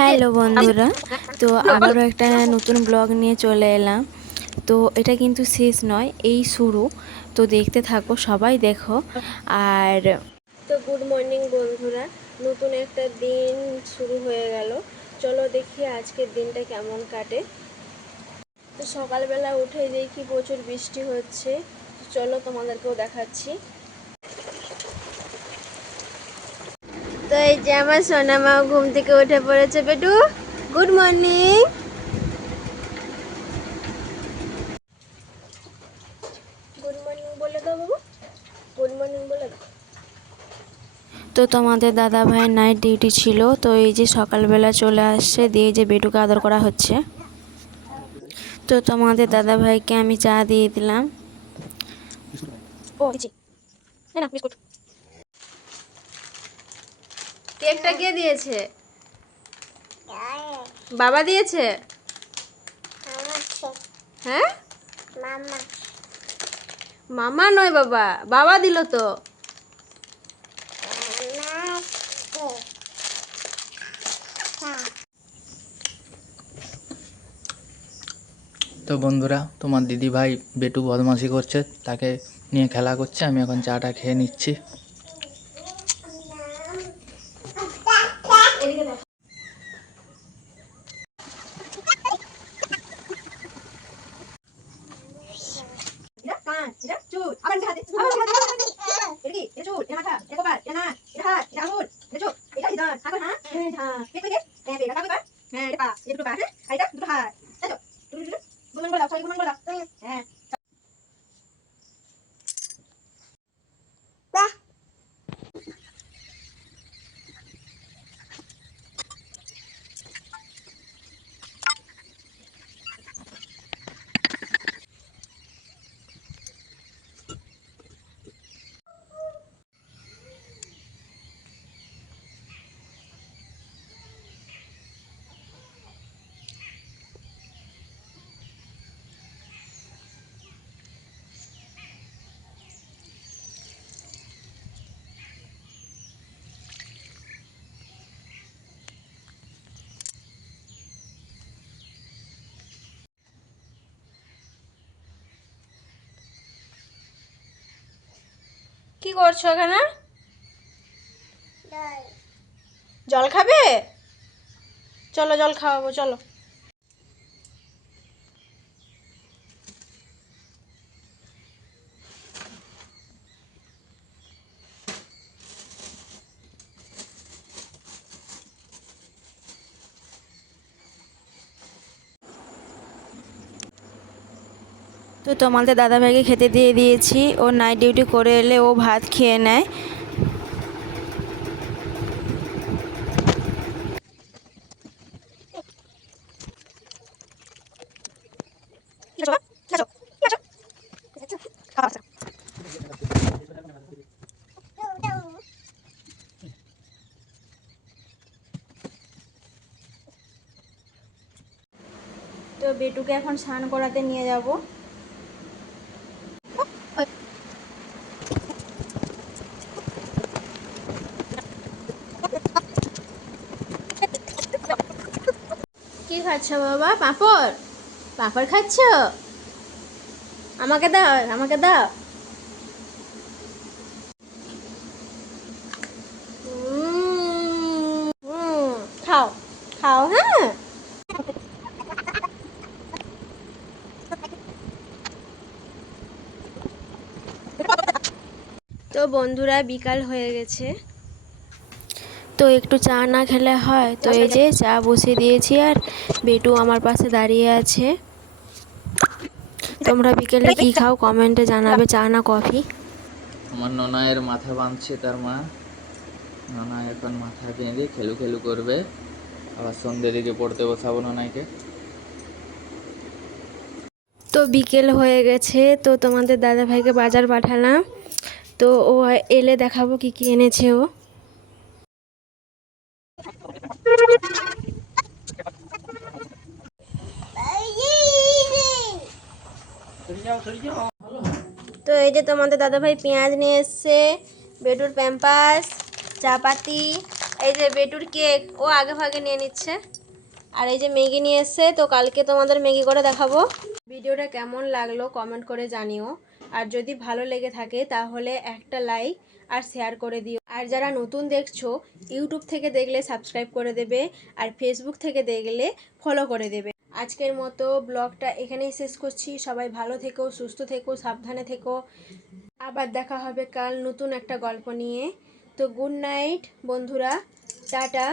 Hello বন্ধুরা, তো আবারও একটা নতুন ব্লগ নিয়ে চলে এলাম। তো এটা কিন্তু শেষ নয়, এই শুরু। তো দেখতে থাকো, সবাই দেখো। আর তো গুড মর্নিং বন্ধুরা, নতুন একটা দিন শুরু হয়ে গেল। চলো দেখি আজকের দিনটা কেমন কাটে। তো সকালবেলা উঠে দেখি প্রচুর বৃষ্টি হচ্ছে। চলো তোমাদেরকেও দেখাচ্ছি। তো এই যে আমার সোনা মা ঘুম থেকে উঠে পড়েছে। বেটু, গুড মর্নিং। গুড মর্নিং বলে দাও বাবু, গুড মর্নিং বলে দাও। তো তোমাদের দাদা ভাইয়ের নাইট ডিউটি ছিল, তো এই যে সকালবেলা চলে আসছে, দিয়ে যে বেটুকে আদর করা হচ্ছে। তো তোমাদের দাদা ভাইকে আমি চা দিয়ে দিলাম। ও দিচ্ছি, না বিস্কুট। কেকটা কে দিয়েছে? বাবা দিয়েছে? হ্যাঁ, মামা নয় বাবা, বাবা দিল তো। তো বন্ধুরা, তোমার দিদি ভাই বেটু বদমাশি করছে, তাকে নিয়ে খেলা করছে। আমি এখন চাটা খেয়ে নিচ্ছি। কি করছো এখানে? জল খাবে? চলো জল খাওয়াবো, চলো। তো তোমাদের দাদাভাইকে খেতে দিয়ে দিয়েছি। ও নাইট ডিউটি করে এলে ও ভাত খেয়ে নেয়। তো বেটুকে এখন স্নান করাতে নিয়ে যাব। কি খাচ্ছ বাবা? পাঁপড়? পাঁপড় খাচ্ছ? আমাকে দাও, আমাকে দাও। খাও, খাও। হ্যাঁ, তো বন্ধুরা বিকাল হয়ে গেছে, তো একটু চা না খেলে হয়। তো এই যে চা বসিয়ে দিয়েছি, আর বেটু আমার পাশে দাঁড়িয়ে আছে। তোমরা বিকেলে কি খাও কমেন্টে জানাবে, চা না কফি? আমার ননায়ের মাথা বাঁধছে তার মা। ননা এখন মাথা বেঁধে খেলু খেলু করবে। আবার সন্ধ্যে দিকে পড়তে বসাবো ননাইকে। তো বিকেল হয়ে গেছে, তো তোমাদের দাদা ভাইকে বাজার পাঠালাম। তো ও এলে দেখাবো কি কি এনেছে ও। তো এই যে তোমাদের দাদা ভাই পেঁয়াজ নিয়ে এসছে, বেটুর প্যাম্পাস, চাপাতি, এই যে বেটুর কেক ও আগে ভাগে নিয়ে নিচ্ছে। আর এই যে ম্যাগি নিয়ে এসছে, তো কালকে তোমাদের ম্যাগি করে দেখাবো। ভিডিওটা কেমন লাগলো কমেন্ট করে জানিও। আর যদি ভালো লেগে থাকে তাহলে একটা লাইক আর শেয়ার করে দিও। আর যারা নতুন দেখছো ইউটিউব থেকে দেখলে সাবস্ক্রাইব করে দেবে, আর ফেসবুক থেকে দেখলে ফলো করে দেবে। আজকের মতো ব্লগটা এখানেই শেষ করছি। সবাই ভালো থেকো, সুস্থ থেকো, সাবধানে থেকো। আবার দেখা হবে কাল নতুন একটা গল্প নিয়ে। তো গুড নাইট বন্ধুরা, টাটা।